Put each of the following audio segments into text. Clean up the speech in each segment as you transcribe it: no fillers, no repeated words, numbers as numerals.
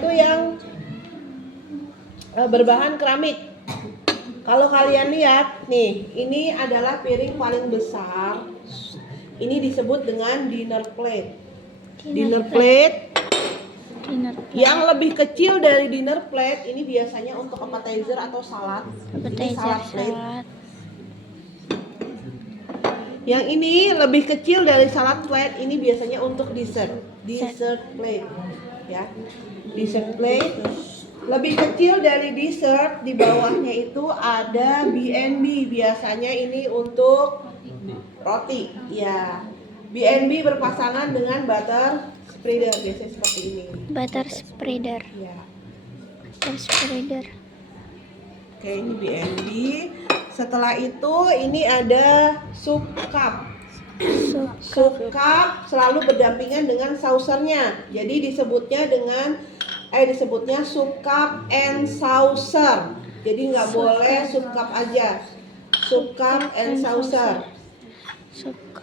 itu yang berbahan keramik. Kalau kalian lihat nih, ini adalah piring paling besar. Ini disebut dengan dinner plate. Dinner plate yang lebih kecil dari dinner plate ini biasanya untuk appetizer atau salad. Ini salad plate. Yang ini lebih kecil dari salad plate, ini biasanya untuk dessert. Dessert plate, ya. Dessert plate lebih kecil dari dessert. Di bawahnya itu ada B&B. Biasanya ini untuk roti, ya. B&B berpasangan dengan butter spreader, biasanya seperti ini. Butter spreader. Ya. Butter spreader. Oke, ini B&B. Setelah itu ini ada soup cup. Soup cup selalu berdampingan dengan saucernya. Jadi disebutnya soup cup and saucer. Jadi nggak boleh soup cup aja. Soup cup and saucer.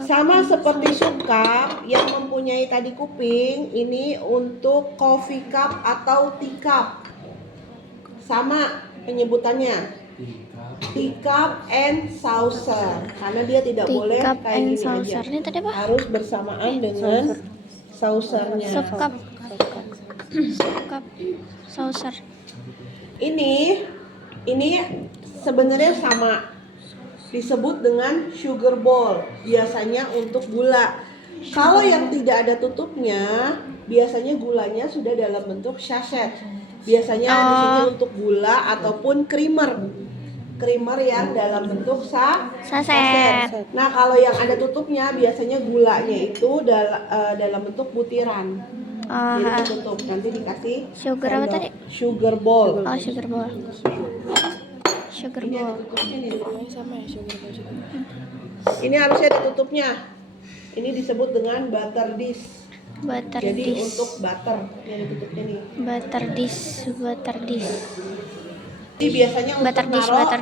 Sama seperti soup cup yang mempunyai tadi kuping, ini untuk coffee cup atau tea cup. Sama penyebutannya. Teacup and saucer, karena dia tidak boleh kayak gini aja. Harus bersamaan dengan saucernya. Soup cup, saucer. Ini sebenarnya sama, disebut dengan sugar bowl. Biasanya untuk gula. Kalau yang tidak ada tutupnya, biasanya gulanya sudah dalam bentuk sachet. Biasanya di sini untuk gula ataupun creamer yang dalam bentuk saset. Nah, kalau yang ada tutupnya biasanya gulanya itu dalam bentuk butiran. Jadi tutup, nanti dikasih sugar apa tadi? Sugar bowl. Oh, sugar bowl. Sugar bowl. Ini harusnya ada tutupnya. Ini disebut dengan butter dish. Jadi untuk butter yang ditutupnya nih. Butter dish. Ini biasanya untuk butter.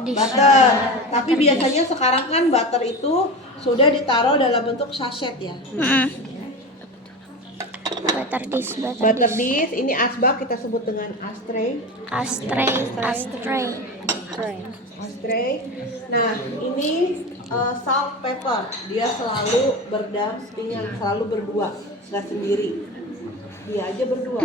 Tapi biasanya sekarang kan butter itu sudah ditaruh dalam bentuk sachet ya. Butter dish. Ini asbak, kita sebut dengan ashtray. Nah, ini salt pepper. Dia selalu berdampingan, selalu berdua, nggak sendiri. Dia aja berdua.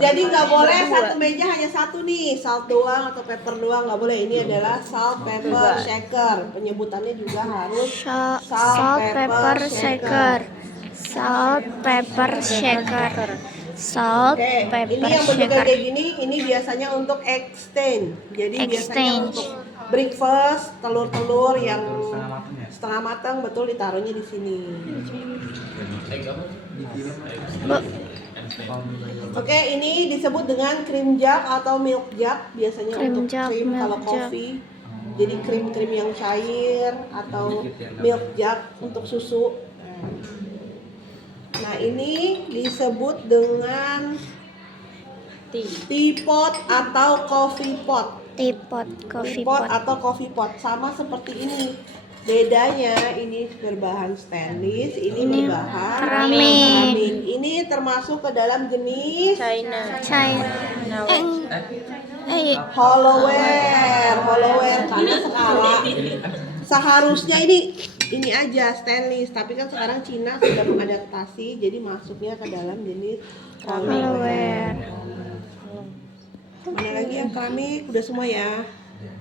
Jadi nggak boleh satu meja hanya satu nih, salt doang atau pepper doang, nggak boleh. Ini adalah salt pepper shaker. Penyebutannya juga harus salt pepper shaker. Ini yang bentuknya kayak gini, ini biasanya untuk exchange. Jadi biasanya untuk breakfast, telur-telur yang setengah matang, betul, ditaruhnya di sini. Oke, ini disebut dengan cream jug atau milk jug, biasanya untuk cream kalau coffee. Jadi krim yang cair atau milk jug untuk susu. Nah, ini disebut dengan teapot atau coffee pot. Teapot atau coffee pot, sama seperti ini. Bedanya ini berbahan stainless, ini berbahan keramik. Ini termasuk ke dalam jenis hollowware karena sekarang seharusnya ini aja stainless, tapi kan sekarang Cina sudah mengadaptasi jadi masuknya ke dalam jenis hollowware. Mana lagi yang keramik? Udah semua ya.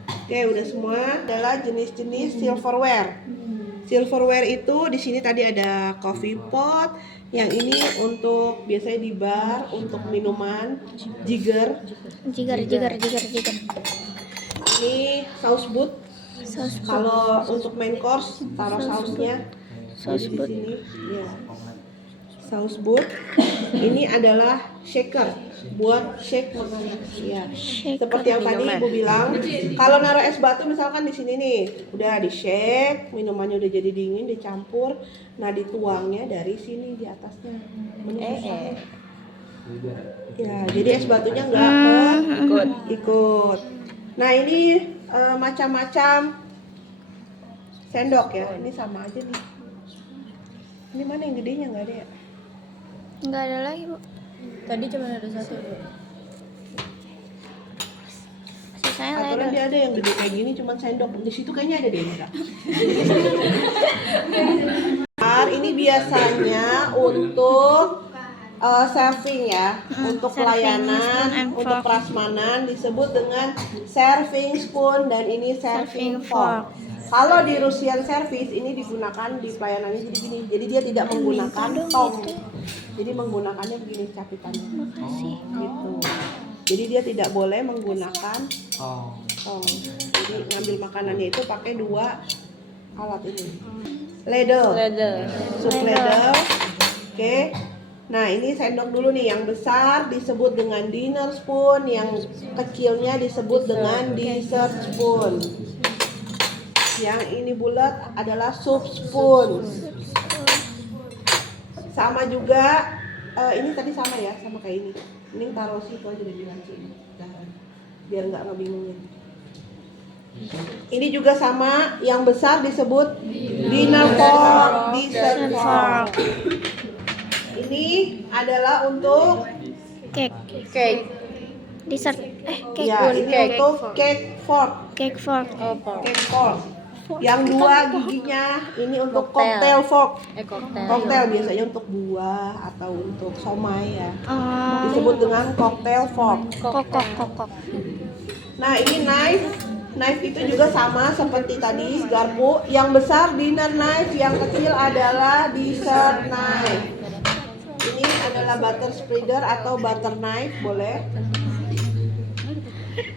Oke, udah semua. Adalah jenis-jenis silverware. Silverware itu di sini tadi ada coffee pot, yang ini untuk biasanya di bar untuk minuman, jigger. Ini sauce booth. Kalau untuk main course taruh sausnya di sini. Ya. Sauce booth. Ini adalah shaker buat shake makanan. Ya. Seperti yang tadi Ibu bilang, kalau naruh es batu misalkan di sini nih, udah di shake, minumannya udah jadi dingin, dicampur, nah dituangnya dari sini di atasnya. Ya, jadi es batunya nggak ikut. Nah, ini macam-macam sendok ya. Ini sama aja nih. Ini mana yang gedenya, nggak ada ya? Enggak ada lagi, Bu. Tadi cuma ada satu. Sisanya Aturan ladder. dia ada yang gede kayak gini cuma sendok. Di situ kayaknya ada deh enggak. Ini biasanya untuk serving ya, untuk serving pelayanan, spoon and untuk fork. prasmanan disebut dengan serving spoon dan ini serving Serving fork. Kalau di Russian service ini digunakan di pelayanannya jadi gini, jadi dia tidak menggunakan tong, jadi menggunakannya begini capitannya, Makasih. gitu. Jadi dia tidak boleh menggunakan Oh. tong. Jadi ngambil makanannya itu pakai dua alat ini. Ladle. Sup ladle. Oke. Nah, ini sendok dulu nih, yang besar disebut dengan dinner spoon, yang kecilnya disebut dengan dessert spoon. Yang ini bulat adalah soup spoon. Sama juga ini tadi sama ya, sama kayak ini. Ini taruh situ aja di laci ini. Biar nggak ngebingungin. Ini juga sama, yang besar disebut dinner fork, dessert fork. Ini adalah untuk Cake. Dessert. Cake. ya, ini untuk cake fork, Cake fork. cake fork. Yang dua giginya ini untuk cocktail fork. Cocktail biasanya untuk buah atau untuk somai ya. Disebut dengan cocktail fork. Kokok. Nah, ini knife. Knife itu juga sama seperti tadi, garpu. Yang besar dinner knife, yang kecil adalah dessert knife. Ini adalah butter spreader atau butter knife, boleh.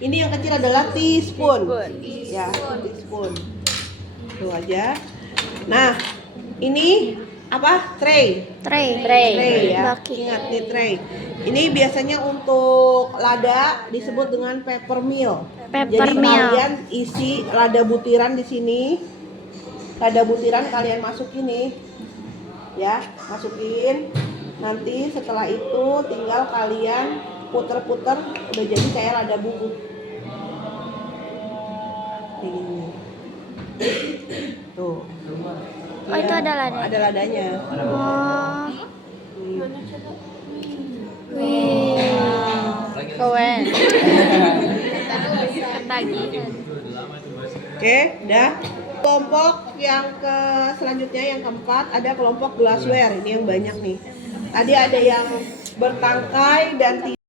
Ini yang kecil adalah teaspoon. Ya, teaspoon. Itu aja. Nah, ini apa? Tray. Tray ya. Baki. Ingat nih tray. Ini biasanya untuk lada disebut dengan paper mill. Jadi Peppermill. kalian isi lada butiran di sini. Lada butiran kalian masukin nih. Ya, masukin. Nanti setelah itu tinggal kalian puter-puter, udah jadi kayak lada bubuk. Ini. Tuh. Oh, itu ada lada. Ada ladanya. Oh. Nih. Wih. Keren. Oke, udah. Kelompok yang selanjutnya yang keempat ada kelompok glassware. Ini yang banyak nih. Tadi ada yang bertangkai dan